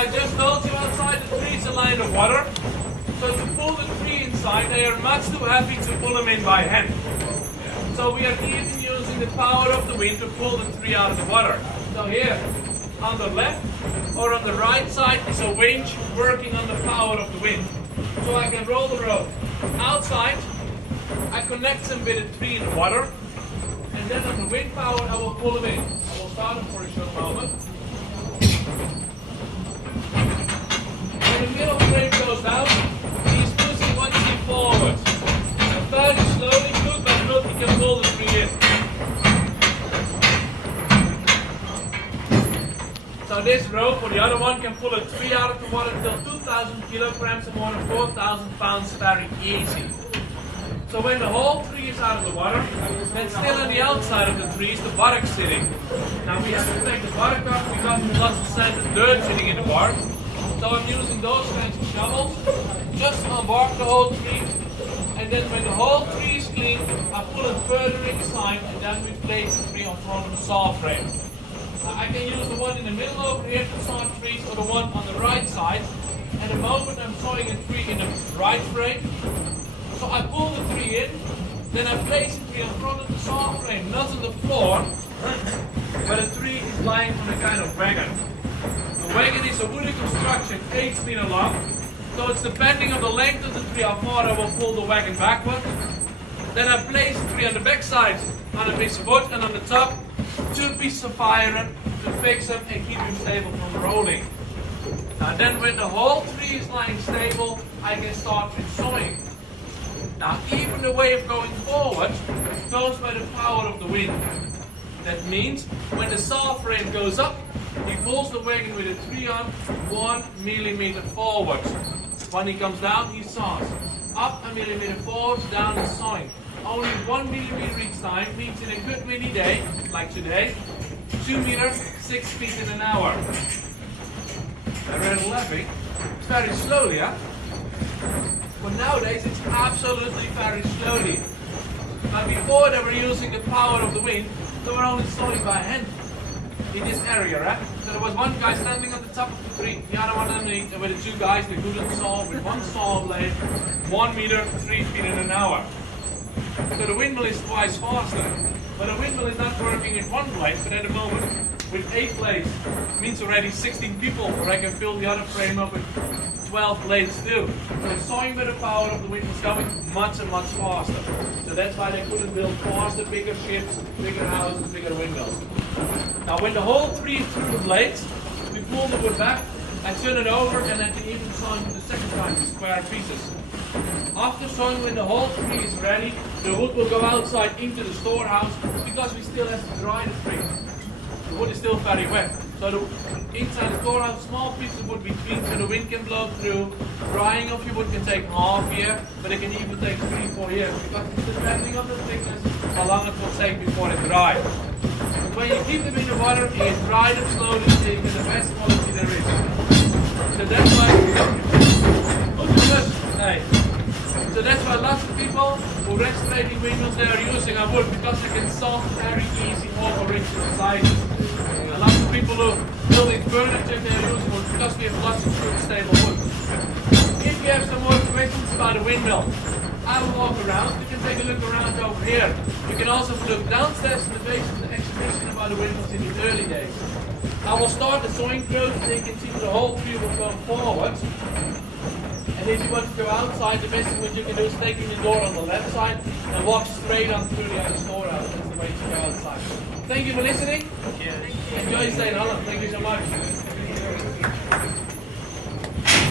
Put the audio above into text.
I just told you, outside the tree is a line of water. So to pull the tree inside, they are much too heavy to pull them in by hand. So we are even using the power of the wind to pull the tree out of the water. So here, on the left or on the right side is a winch working on the power of the wind. So I can roll the rope outside, I connect them with a tree in the water, and then on the wind power I will pull them in. I will start them for a short moment. When the middle frame goes down, he's pushing one seat forward. And very slowly, good by good, he can pull the tree in. So this rope or the other one can pull a tree out of the water till 2,000 kilograms or more than 4,000 pounds very easy. So when the whole tree is out of the water, then still on the outside of the tree is the bark sitting. Now we have to take the bark off because there's lots of sand and dirt sitting in the bark. So I'm using those kinds of shovels just to unbark the whole tree. And then when the whole tree is clean, I pull it further inside and then we place the tree on front of the saw frame. Now I can use the one in the middle over here to saw trees or the one on the right side. And the moment I'm sawing a tree in the right frame, so I pull the tree in, then I place the tree in front of the saw frame, not on the floor, but the tree is lying on a kind of wagon. The wagon is a wooden construction, 8 meters long, so it's depending on the length of the tree how far I will pull the wagon backward. Then I place the tree on the back side on a piece of wood, and on the top 2 pieces of iron to fix them and keep them stable from rolling. Now then when the whole tree is lying stable, I can start with sawing. Now even the way of going forward goes by the power of the wind. That means when the saw frame goes up, he pulls the wagon with a tree on 1 millimeter forward. When he comes down, he saws. Up a millimeter forward, down is sawing. Only 1 millimeter each time means in a good windy day, like today, 2 meters, 6 feet in an hour. I'm rather laughing. It's very slowly, huh? But nowadays it's absolutely very slowly. But before they were using the power of the wind, they were only sawing by hand in this area, right? So there was one guy standing on the top of the tree, the other one underneath, and with the 2 guys they couldn't saw with one saw blade, 1 meter, 3 feet in an hour. So the windmill is twice faster. But the windmill is not working in one blade, but at the moment with 8 blades. It means already 16 people, or I can fill the other frame up with 12 blades too. So sawing with the power of the wind is going much and much faster. So that's why they couldn't build faster, bigger ships, bigger houses, bigger windmills. Now when the whole tree is through the blades, we pull the wood back and turn it over, and then we even saw for the second time the square pieces. After sawing, when the whole tree is ready, the wood will go outside into the storehouse because we still have to dry the tree. The wood is still very wet. So the inside the storehouse, small pieces of wood between so the wind can blow through. Drying of your wood can take half a year, but it can even take 3-4 years because it's depending on the thickness how long it will take before it dries. But when you keep them in the water, you dry them slowly so you get the best quality there is. So that's why So that's why lots of people who are restorating windmills, they are using our wood because they can solve very easy over rich sizes. A lot of people who are building furniture, they are using wood because we have lots of good stable wood. If you have some more questions about a windmill, I will walk around. You can take a look around over here. You can also look downstairs in the basement of the exhibition about the windmills in the early days. I will start the sawing process so you can see the whole tree will go forward. And if you want to go outside, the best thing what you can do is take in the door on the left side and walk straight on through the other storehouse. That's the way to go outside. Thank you for listening. Yeah. Enjoy your stay in Holland. Thank you so much.